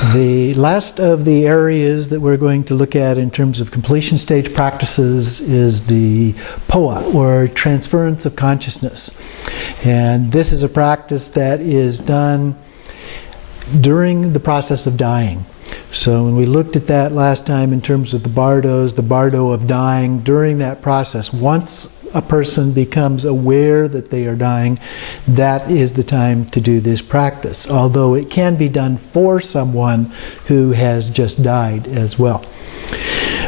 The last of the areas that we're going to look at in terms of completion stage practices is the Phowa, or transference of consciousness. And this is a practice that is done during the process of dying. So when we looked at that last time in terms of the bardo of dying, during that process, once a person becomes aware that they are dying, that is the time to do this practice. Although it can be done for someone who has just died as well.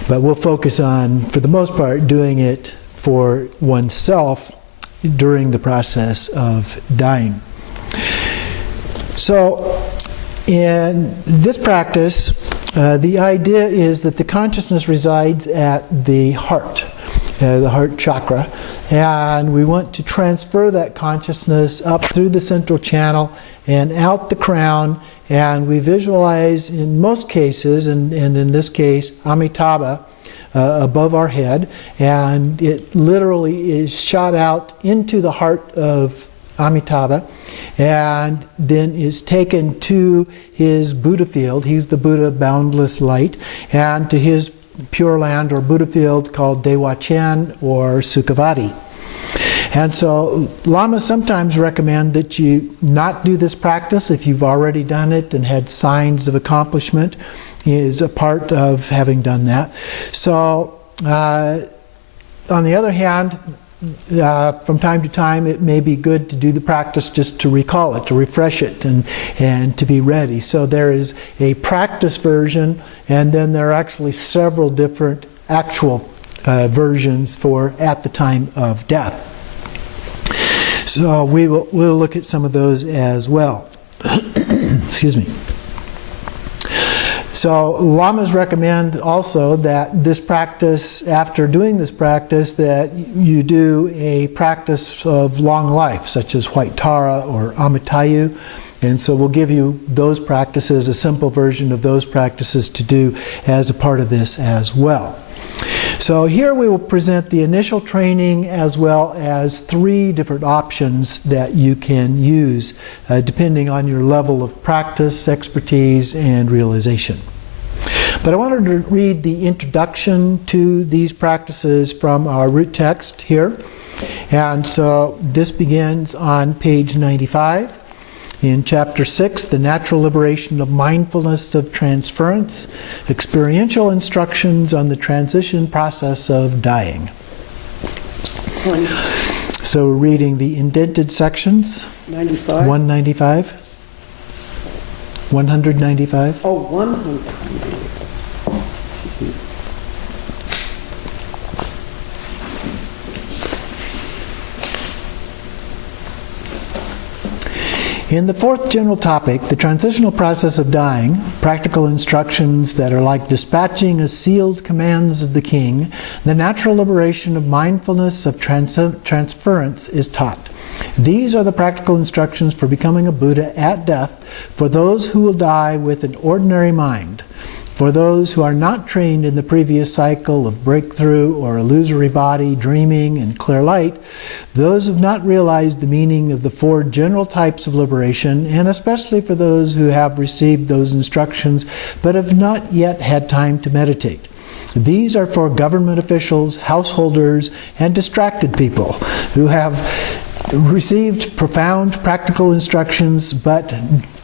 But we'll focus on, for the most part, doing it for oneself during the process of dying. So in this practice, the idea is that the consciousness resides at the heart chakra, and we want to transfer that consciousness up through the central channel and out the crown, and we visualize in most cases, and in this case Amitabha, above our head, and it literally is shot out into the heart of Amitabha, and then is taken to his Buddha field. He's the Buddha boundless light, and to his Pure Land or Buddha field called Dewa-Chen or Sukhavati. And so lamas sometimes recommend that you not do this practice if you've already done it and had signs of accomplishment, is a part of having done that. So on the other hand, from time to time it may be good to do the practice just to recall it, to refresh it, and to be ready. So there is a practice version, and then there are actually several different actual versions for at the time of death. So we'll look at some of those as well. Excuse me. So lamas recommend also that this practice, after doing this practice, that you do a practice of long life, such as White Tara or Amitayu. And so we'll give you those practices, a simple version of those practices to do as a part of this as well. So here we will present the initial training as well as 3 different options that you can use depending on your level of practice, expertise, and realization. But I wanted to read the introduction to these practices from our root text here. And so this begins on page 95. In chapter 6, The Natural Liberation of Mindfulness of Transference, Experiential Instructions on the Transition Process of Dying. So we're reading the indented sections. 95. 195. 195. Oh, 100. In the 4th general topic, the transitional process of dying, practical instructions that are like dispatching as sealed commands of the king, the natural liberation of mindfulness of transference is taught. These are the practical instructions for becoming a Buddha at death for those who will die with an ordinary mind. For those who are not trained in the previous cycle of breakthrough or illusory body, dreaming, and clear light, those who have not realized the meaning of the 4 general types of liberation, and especially for those who have received those instructions but have not yet had time to meditate. These are for government officials, householders, and distracted people who have received profound practical instructions but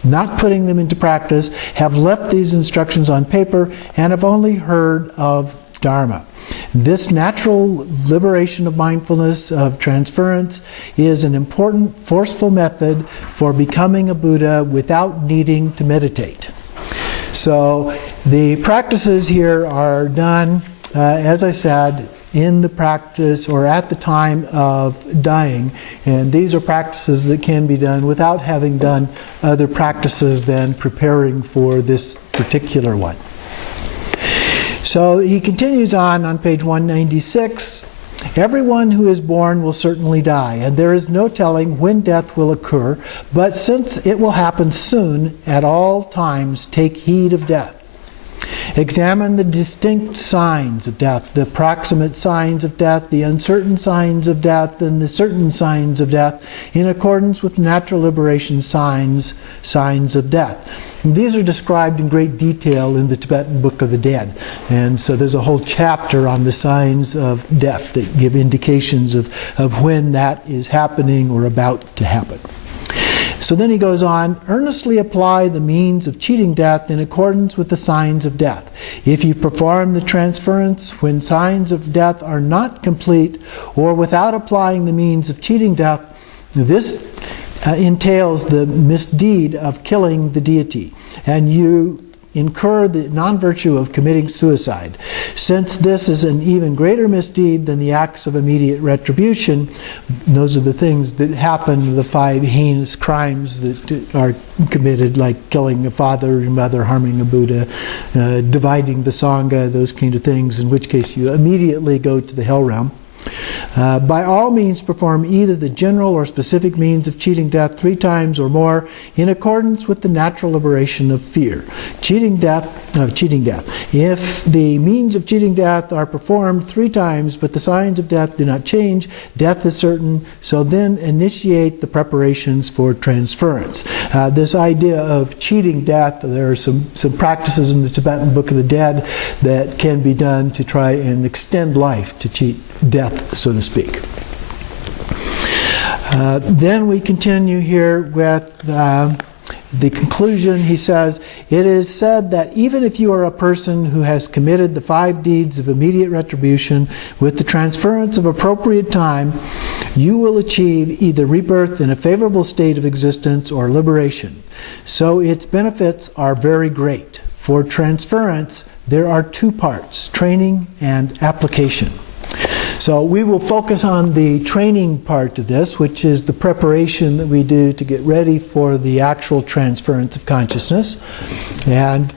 not putting them into practice, have left these instructions on paper, and have only heard of Dharma. This natural liberation of mindfulness of transference is an important, forceful method for becoming a Buddha without needing to meditate. So the practices here are done, as I said, in the practice or at the time of dying, and these are practices that can be done without having done other practices than preparing for this particular one. So he continues on page 196. Everyone who is born will certainly die, and there is no telling when death will occur, but since it will happen soon, at all times take heed of death. Examine the distinct signs of death, the approximate signs of death, the uncertain signs of death, and the certain signs of death in accordance with natural liberation signs of death. And these are described in great detail in the Tibetan Book of the Dead. And so there's a whole chapter on the signs of death that give indications of when that is happening or about to happen. So then he goes on, earnestly apply the means of cheating death in accordance with the signs of death. If you perform the transference when signs of death are not complete, or without applying the means of cheating death, this entails the misdeed of killing the deity, and you incur the non-virtue of committing suicide. Since this is an even greater misdeed than the acts of immediate retribution, those are the things that happen, the 5 heinous crimes that are committed, like killing a father or mother, harming a Buddha, dividing the Sangha, those kind of things, in which case you immediately go to the hell realm. By all means perform either the general or specific means of cheating death 3 times or more in accordance with the natural liberation of fear. Cheating death. If the means of cheating death are performed 3 times but the signs of death do not change, death is certain, so then initiate the preparations for transference. This idea of cheating death, there are some practices in the Tibetan Book of the Dead that can be done to try and extend life, to cheat death, so to speak. Then we continue here with the conclusion. He says, it is said that even if you are a person who has committed the 5 deeds of immediate retribution with the transference of appropriate time, you will achieve either rebirth in a favorable state of existence or liberation. So its benefits are very great. For transference, there are 2 parts, training and application. So we will focus on the training part of this, which is the preparation that we do to get ready for the actual transference of consciousness. And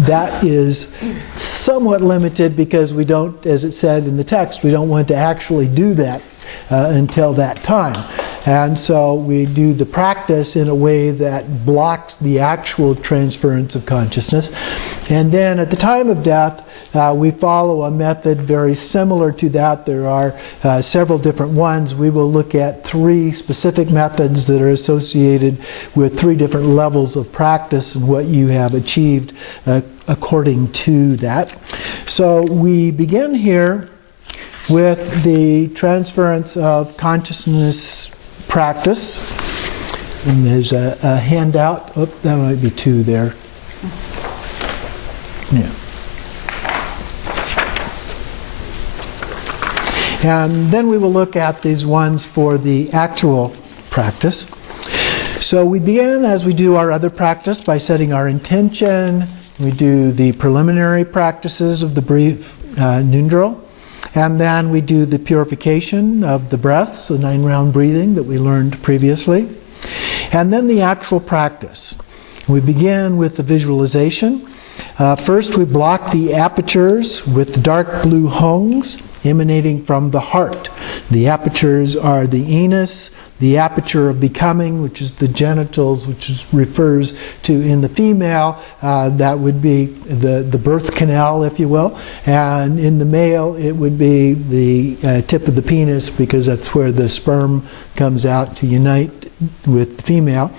that is somewhat limited because we don't, as it said in the text, we don't want to actually do that until that time. And so we do the practice in a way that blocks the actual transference of consciousness. And then at the time of death, we follow a method very similar to that. There are several different ones. We will look at 3 specific methods that are associated with 3 different levels of practice and what you have achieved according to that. So we begin here with the transference of consciousness practice. And there's a handout. Oh, that might be 2 there. Yeah. And then we will look at these ones for the actual practice. So we begin, as we do our other practice, by setting our intention. We do the preliminary practices of the brief noon drill. And then we do the purification of the breath, so 9-round breathing that we learned previously. And then the actual practice. We begin with the visualization. First we block the apertures with dark blue hongs emanating from the heart. The apertures are the anus, the aperture of becoming, which is the genitals, which refers to, in the female, that would be the birth canal, if you will. And in the male, it would be the tip of the penis, because that's where the sperm comes out to unite with the female.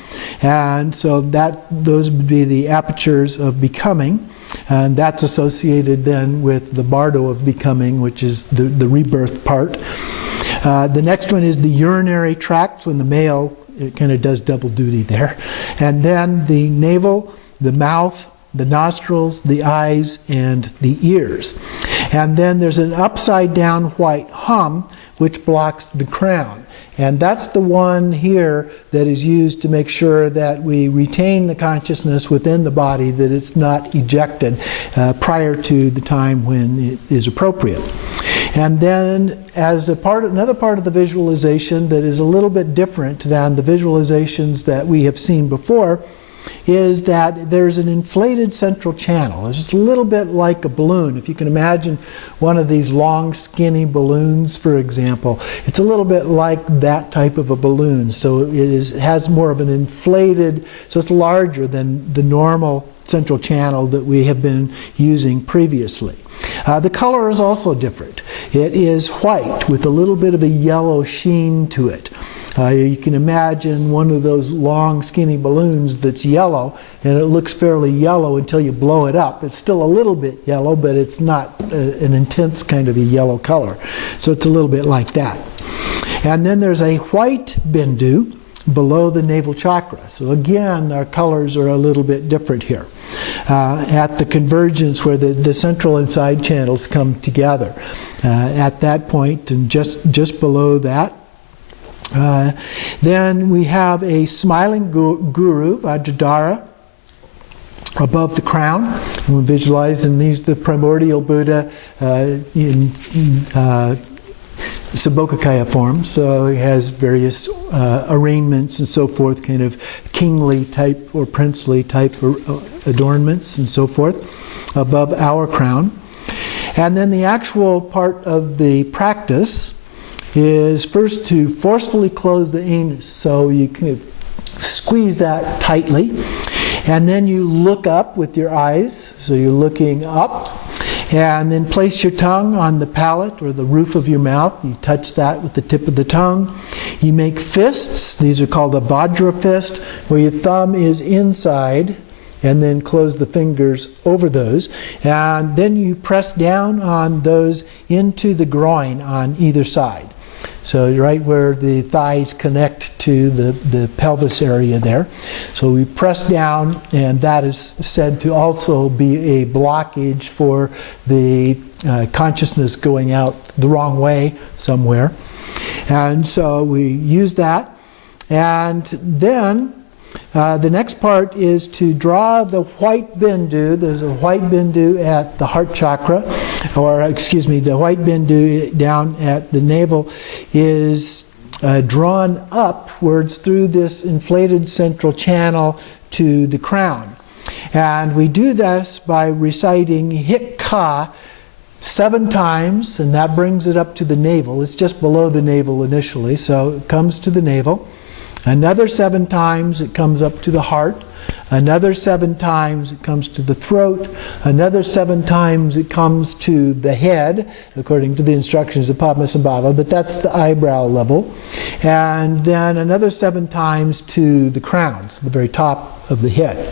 And so those would be the apertures of becoming. And that's associated then with the bardo of becoming, which is the rebirth part. The next one is the urinary tract. So in the male, it kind of does double duty there. And then the navel, the mouth, the nostrils, the eyes, and the ears. And then there's an upside down white hum which blocks the crown. And that's the one here that is used to make sure that we retain the consciousness within the body, that it's not ejected prior to the time when it is appropriate. And then as another part of the visualization that is a little bit different than the visualizations that we have seen before, is that there's an inflated central channel. It's just a little bit like a balloon. If you can imagine one of these long, skinny balloons, for example, it's a little bit like that type of a balloon. So it has more of an inflated, so it's larger than the normal central channel that we have been using previously. The color is also different. It is white with a little bit of a yellow sheen to it. You can imagine one of those long skinny balloons that's yellow, and it looks fairly yellow until you blow it up. It's still a little bit yellow, but it's not an intense kind of a yellow color. So it's a little bit like that. And then there's a white bindu below the navel chakra. So again, our colors are a little bit different here. At the convergence where the central and side channels come together. At that point, and just below that, then we have a smiling guru, Vajradhara, above the crown. And we're visualizing these, the primordial Buddha in Sambhogakaya form. So he has various arraignments and so forth, kind of kingly type or princely type adornments and so forth above our crown. And then the actual part of the practice is first to forcefully close the anus. So you kind of squeeze that tightly. And then you look up with your eyes. So you're looking up. And then place your tongue on the palate or the roof of your mouth. You touch that with the tip of the tongue. You make fists. These are called a Vajra fist, where your thumb is inside, and then close the fingers over those. And then you press down on those into the groin on either side. So right where the thighs connect to the pelvis area there. So we press down, and that is said to also be a blockage for the consciousness going out the wrong way somewhere. And so we use that. And then the next part is to draw the white bindu. There's a white bindu at the heart chakra, or excuse me, the white bindu down at the navel is drawn upwards through this inflated central channel to the crown. And we do this by reciting Hik Ka 7 times, and that brings it up to the navel. It's just below the navel initially, so it comes to the navel. Another 7 times it comes up to the heart. Another 7 times it comes to the throat. Another 7 times it comes to the head, according to the instructions of Padmasambhava, but that's the eyebrow level. And then another 7 times to the crown, so the very top of the head.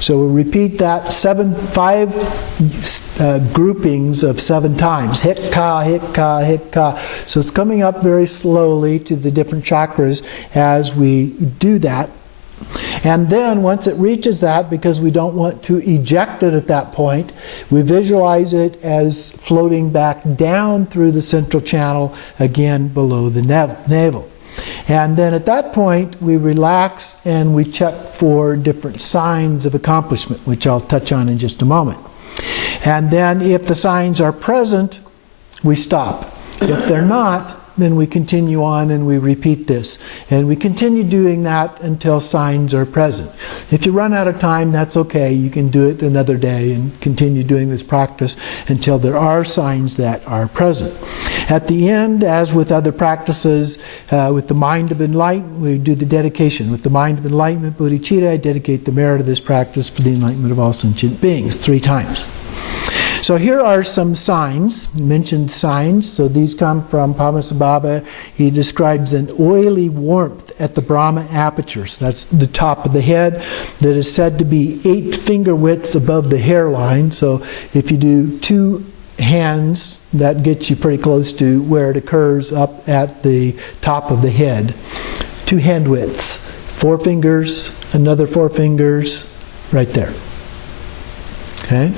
So we'll repeat that 5 groupings of 7 times. Hik Ka, Hik Ka, Hik Ka. So it's coming up very slowly to the different chakras as we do that. And then once it reaches that, because we don't want to eject it at that point, we visualize it as floating back down through the central channel, again below the navel. And then at that point, we relax and we check for different signs of accomplishment, which I'll touch on in just a moment. And then if the signs are present, we stop. If they're not, then we continue on and we repeat this. And we continue doing that until signs are present. If you run out of time, that's okay. You can do it another day and continue doing this practice until there are signs that are present. At the end, as with other practices, with the mind of enlightenment, we do the dedication. With the mind of enlightenment, bodhicitta, I dedicate the merit of this practice for the enlightenment of all sentient beings, 3 times. So here are some signs, mentioned signs. So these come from Padmasambhava. He describes an oily warmth at the Brahma aperture. So that's the top of the head, that is said to be 8 finger widths above the hairline. So if you do 2 hands, that gets you pretty close to where it occurs up at the top of the head. 2 hand widths, 4 fingers, another 4 fingers, right there. Okay?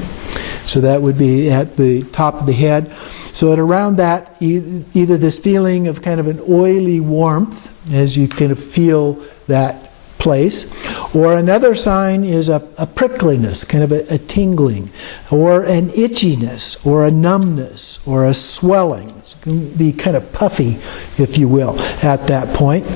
So that would be at the top of the head. So at around that, either this feeling of kind of an oily warmth, as you kind of feel that place. Or another sign is a prickliness, kind of a tingling, or an itchiness, or a numbness, or a swelling. It can be kind of puffy, if you will, at that point.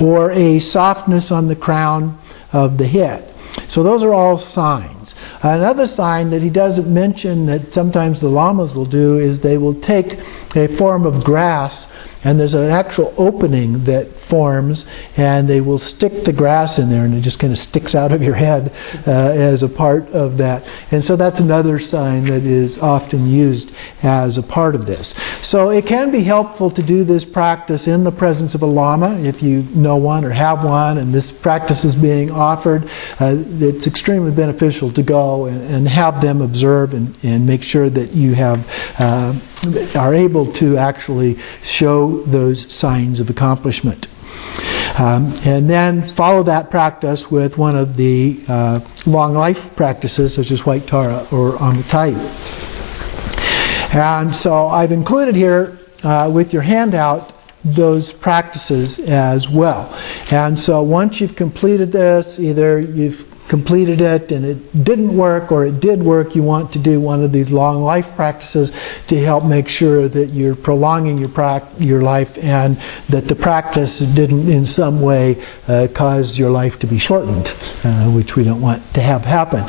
Or a softness on the crown of the head. So those are all signs. Another sign that he doesn't mention that sometimes the lamas will do is they will take a form of grass, and there's an actual opening that forms, and they will stick the grass in there, and it just kind of sticks out of your head as a part of that. And so that's another sign that is often used as a part of this. So it can be helpful to do this practice in the presence of a lama if you know one or have one, and this practice is being offered. It's extremely beneficial to go and have them observe and make sure that you have are able to actually show those signs of accomplishment. And then follow that practice with one of the long life practices, such as White Tara or Amatayu. And so I've included here with your handout those practices as well. And so once you've completed this, either you've completed it and it didn't work, or it did work, you want to do one of these long life practices to help make sure that you're prolonging your life, and that the practice didn't in some way cause your life to be shortened, which we don't want to have happen.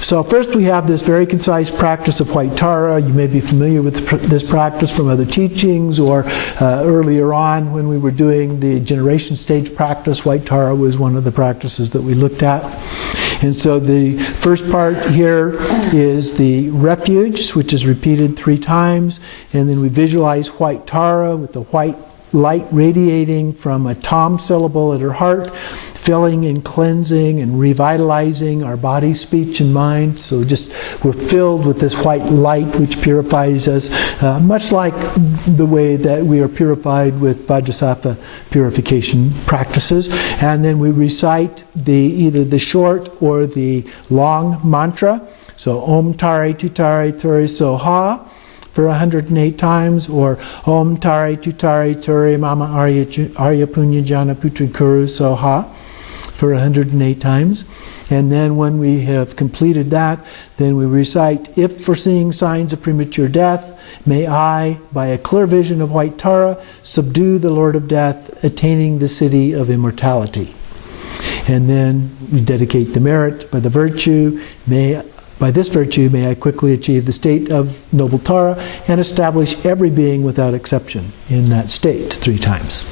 So first we have this very concise practice of White Tara. You may be familiar with this practice from other teachings, or earlier on when we were doing the generation stage practice, White Tara was one of the practices that we looked at. And so the first part here is the refuge, which is repeated 3 times, and then we visualize White Tara with the white light radiating from a Tom syllable at her heart, filling and cleansing and revitalizing our body, speech, and mind. So just we're filled with this white light which purifies us, much like the way that we are purified with Vajrasattva purification practices. And then we recite either the short or the long mantra. So Om Tare Tutare Ture Soha for 108 times, or Om Tare Tutare Ture Mama Arya Punya Jana Putri Kuru Soha for 108 times. And then when we have completed that, then we recite, if foreseeing signs of premature death, may I, by a clear vision of White Tara, subdue the Lord of Death, attaining the city of immortality. And then we dedicate the merit by the virtue, by this virtue may I quickly achieve the state of noble Tara and establish every being without exception in that state 3 times.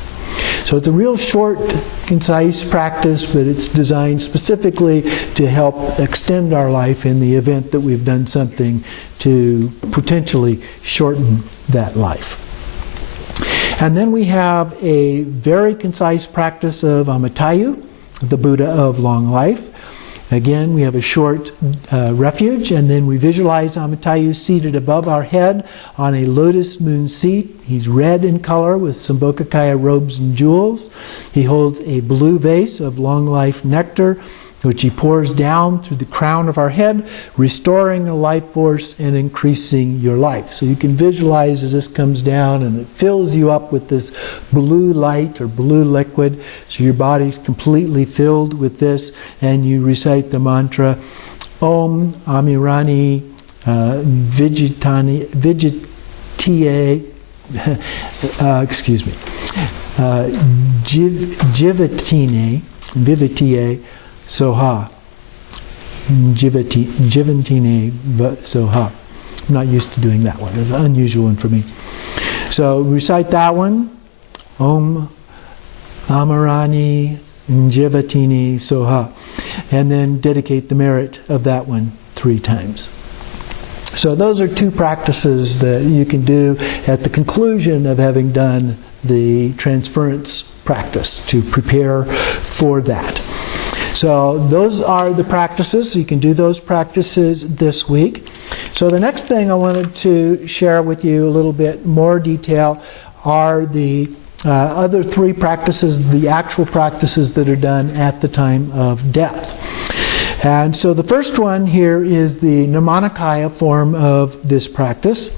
So it's a real short, concise practice, but it's designed specifically to help extend our life in the event that we've done something to potentially shorten that life. And then we have a very concise practice of Amatayu, the Buddha of long life. Again, we have a short refuge, and then we visualize Amatayu seated above our head on a lotus moon seat. He's red in color with Sambhogakaya robes and jewels. He holds a blue vase of long life nectar, which he pours down through the crown of our head, restoring the life force and increasing your life. So you can visualize as this comes down and it fills you up with this blue light or blue liquid. So your body's completely filled with this, and you recite the mantra Om Amirani Vijitiye Jivatiye Soha. Jivantine Soha. I'm not used to doing that one. It's an unusual one for me. So recite that one. Om Amarani Jivatini Soha. And then dedicate the merit of that one 3 times. So those are 2 practices that you can do at the conclusion of having done the transference practice to prepare for that. So those are the practices. You can do those practices this week. So the next thing I wanted to share with you a little bit more detail are the other 3 practices, the actual practices that are done at the time of death. And so the first one here is the Nirmanakaya form of this practice.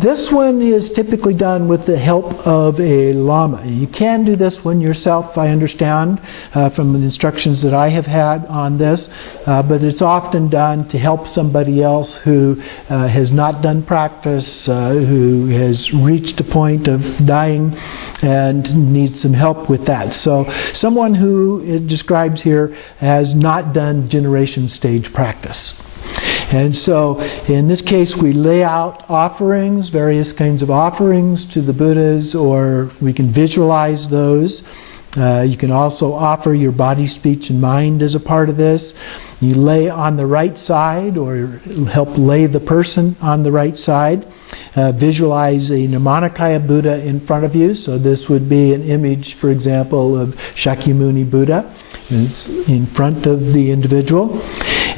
This one is typically done with the help of a lama. You can do this one yourself, I understand, from the instructions that I have had on this, but it's often done to help somebody else who has not done practice, who has reached a point of dying and needs some help with that. So someone who it describes here has not done generation stage practice. And so in this case we lay out offerings, various kinds of offerings to the Buddhas, or we can visualize those. You can also offer your body, speech, and mind as a part of this. You lay on the right side, or help lay the person on the right side. Visualize a Namanikaya Buddha in front of you. So this would be an image, for example, of Shakyamuni Buddha. It's in front of the individual.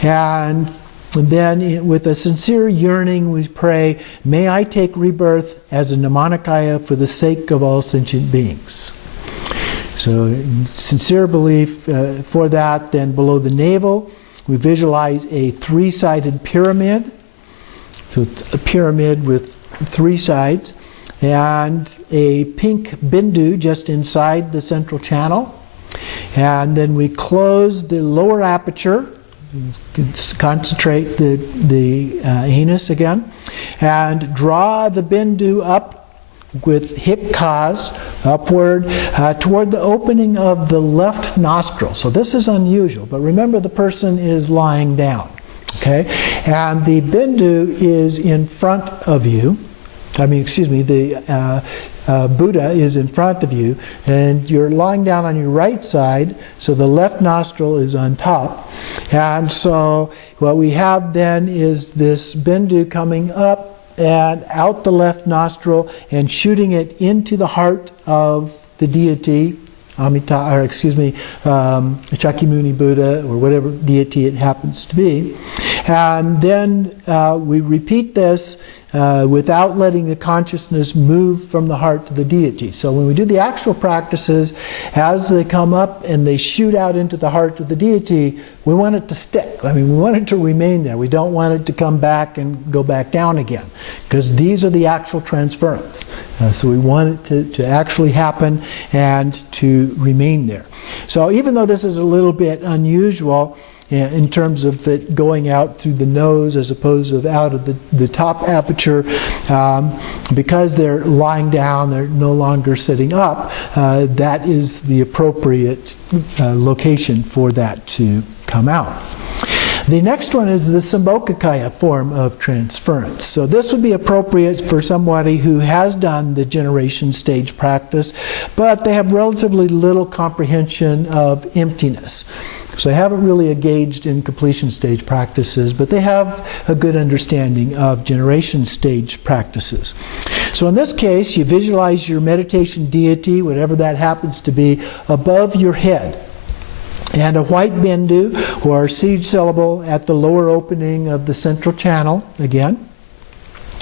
And then with a sincere yearning we pray, may I take rebirth as a Namanikaya for the sake of all sentient beings. So sincere belief for that. Then below the navel we visualize a three-sided pyramid. So it's a pyramid with three sides, and a pink bindu just inside the central channel. And then we close the lower aperture, concentrate the anus again, and draw the bindu up with hik kaz upward toward the opening of the left nostril. So this is unusual, but remember the person is lying down. Okay? And the bindu is in front of you. The Buddha is in front of you, and you're lying down on your right side, so the left nostril is on top. And so what we have then is this bindu coming up and out the left nostril and shooting it into the heart of the deity, Shakyamuni Buddha, or whatever deity it happens to be. And then we repeat this without letting the consciousness move from the heart to the deity. So when we do the actual practices, as they come up and they shoot out into the heart of the deity, we want it to stick. We want it to remain there. We don't want it to come back and go back down again, because these are the actual transference. So we want it to actually happen and to remain there. So even though this is a little bit unusual, in terms of it going out through the nose as opposed to out of the top aperture, because they're lying down, they're no longer sitting up, that is the appropriate location for that to come out. The next one is the Sambhogakaya form of transference. So this would be appropriate for somebody who has done the generation stage practice, but they have relatively little comprehension of emptiness. So they haven't really engaged in completion stage practices, but they have a good understanding of generation stage practices. So in this case, you visualize your meditation deity, whatever that happens to be, above your head. And a white bindu, or seed syllable, at the lower opening of the central channel again.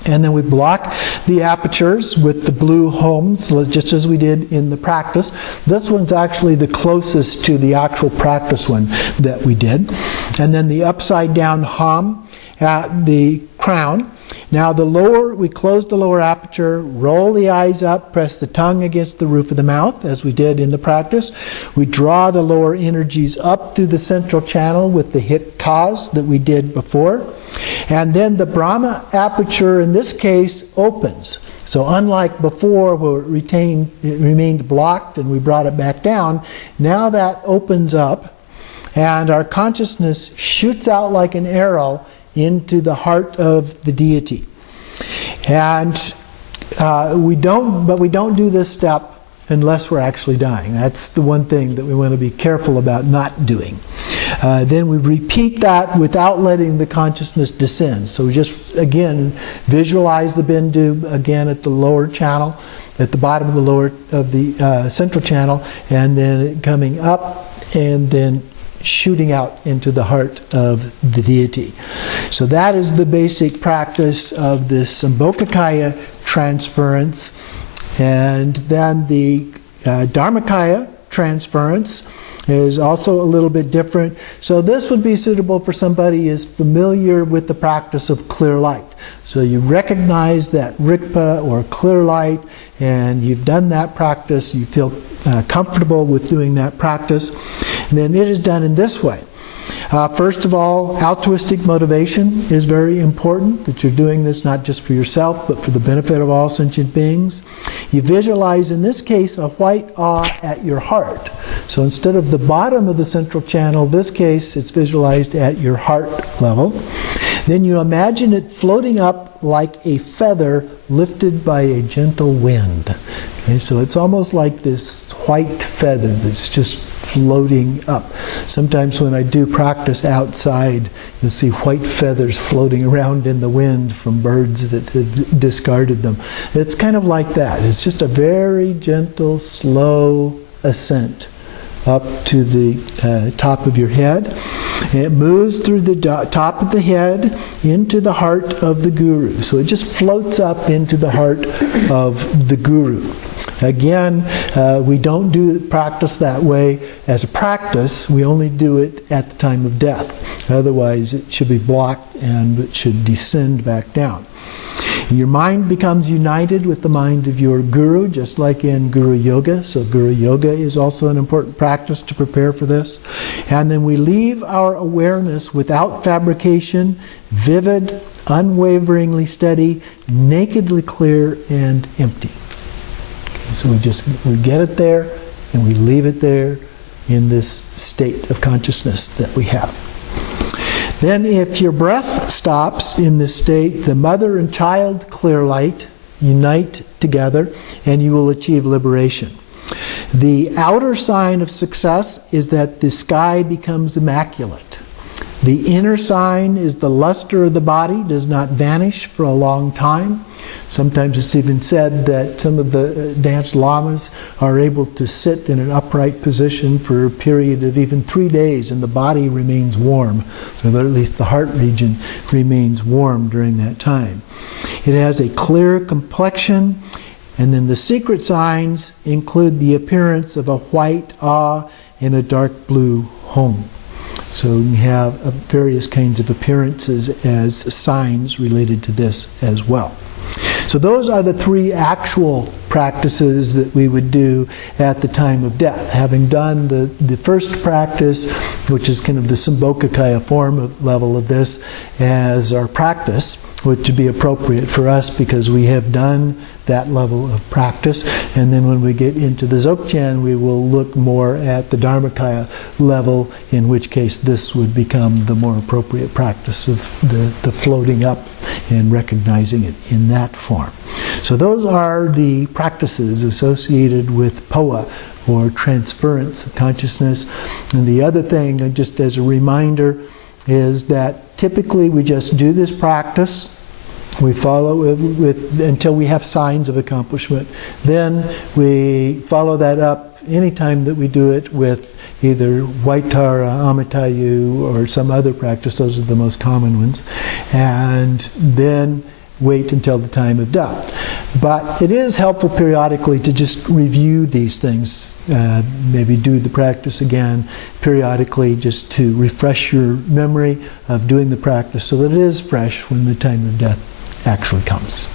And then we block the apertures with the blue homes, just as we did in the practice. This one's actually the closest to the actual practice one that we did. And then the upside down hom at the crown. Now we close the lower aperture, roll the eyes up, press the tongue against the roof of the mouth, as we did in the practice. We draw the lower energies up through the central channel with the hik kaz that we did before. And then the Brahma aperture in this case opens. So unlike before where it remained blocked and we brought it back down, now that opens up and our consciousness shoots out like an arrow into the heart of the deity. And we don't do this step unless we're actually dying. That's the one thing that we want to be careful about not doing. Then we repeat that without letting the consciousness descend. So we just, again, visualize the bindu again at the lower channel, at the bottom of the central channel, and then it coming up and then shooting out into the heart of the deity. So that is the basic practice of this Sambhogakaya transference. And then the Dharmakaya transference is also a little bit different. So this would be suitable for somebody who is familiar with the practice of clear light. So you recognize that rikpa or clear light, and you've done that practice, you feel comfortable with doing that practice, and then it is done in this way. First of all, altruistic motivation is very important, that you're doing this not just for yourself, but for the benefit of all sentient beings. You visualize, in this case, a white awe at your heart. So instead of the bottom of the central channel, this case, it's visualized at your heart level. Then you imagine it floating up like a feather lifted by a gentle wind. Okay, so it's almost like this white feather that's just floating up. Sometimes when I do practice outside, you'll see white feathers floating around in the wind from birds that have discarded them. It's kind of like that. It's just a very gentle, slow ascent up to the top of your head. And it moves through the top of the head into the heart of the guru. So it just floats up into the heart of the guru. Again, we don't do practice that way as a practice. We only do it at the time of death. Otherwise, it should be blocked and it should descend back down. Your mind becomes united with the mind of your guru, just like in Guru Yoga. So Guru Yoga is also an important practice to prepare for this. And then we leave our awareness without fabrication, vivid, unwaveringly steady, nakedly clear, and empty. Okay, so we get it there, and we leave it there in this state of consciousness that we have. Then if your breath stops in this state, the mother and child clear light unite together and you will achieve liberation. The outer sign of success is that the sky becomes immaculate. The inner sign is the luster of the body does not vanish for a long time. Sometimes it's even said that some of the advanced lamas are able to sit in an upright position for a period of even 3 days and the body remains warm, or at least the heart region remains warm during that time. It has a clear complexion, and then the secret signs include the appearance of a white awe and a dark blue home. So we have various kinds of appearances as signs related to this as well. So those are the 3 actual practices that we would do at the time of death. Having done the first practice, which is kind of the Sambhogakaya level of this, as our practice, which would be appropriate for us because we have done that level of practice. And then when we get into the Dzogchen, we will look more at the Dharmakaya level, in which case this would become the more appropriate practice of the floating up and recognizing it in that form. So those are the practices associated with Phowa, or transference of consciousness. And the other thing, just as a reminder, is that typically we just do this practice. We follow it until we have signs of accomplishment. Then we follow that up anytime that we do it with either Vaitara, Amitayu, or some other practice. Those are the most common ones. And then wait until the time of death. But it is helpful periodically to just review these things, maybe do the practice again periodically just to refresh your memory of doing the practice so that it is fresh when the time of death actually comes.